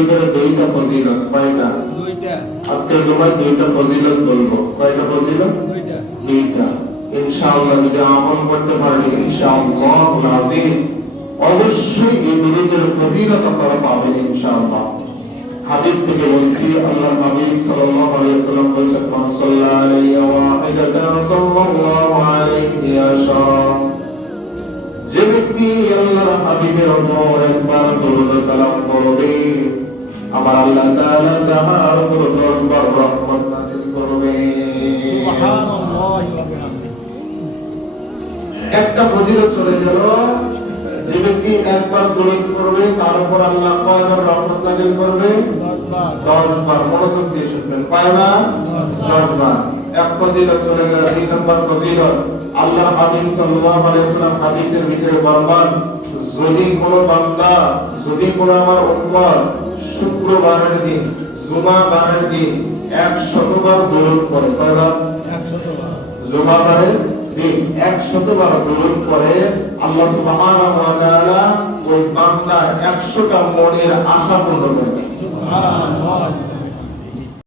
ভিতরে দুইটা ফজিলত কয়টা? আজকে তোমার দুইটা ফজিলত বলব। কয়টা ফজিলত দুইটা। ইনশাআল্লাহ যদি আমল করতে ইনশাআল্লাহ নাজিম। অবশ্যই এই ফজিলত আপনারা পাবেন ইনশাআল্লাহ। হাদিস থেকে বলছি আল্লাহ হাবিব সাল্লাল্লাহু আলাইহি ওয়াসাল্লাম বলেছেন মান সাল্লা আলাইহি ওয়াহিদাতান সাল্লাল্লাহু আলাইহি যে ব্যক্তি আল্লাহর হাবিবের উপর একবার দরুদ সালাম আমার আল্লাহ তাআলা তাহার উপর দরবার রহমত নাযিল করবে। সুবহানাল্লাহ। ওয়া বিহামদিহি একটা ফজিলত চলে গেল যে ব্যক্তি একবার দরুদ করবে তার উপর আল্লাহ কয়বার রহমত নাযিল করবে? দরবার মনোযোগ দিয়ে শুনবেন কয়বার দশ এক ফজিলত চলে গেল দুই নম্বর ফজিলত। আল্লাহ হাবিব সাল্লাল্লাহু আলাইহি ওয়াসাল্লাম হাদিসের ভিতরে বলবান যদি কোন বান্দা যদি কোন আমার উম্মত শুক্রবারের দিন জুমাবারের দিন একশতবার দরুদ পড়ে কয়বার একশতবার। জুমাবারের দিন এক শতবার দরুদ পড়ে। আল্লাহ সুবহানাহু ওয়া তাআলা ওই বান্দা একশোটা মনের আশা পূর্ণ করে সুবহানাল্লাহ।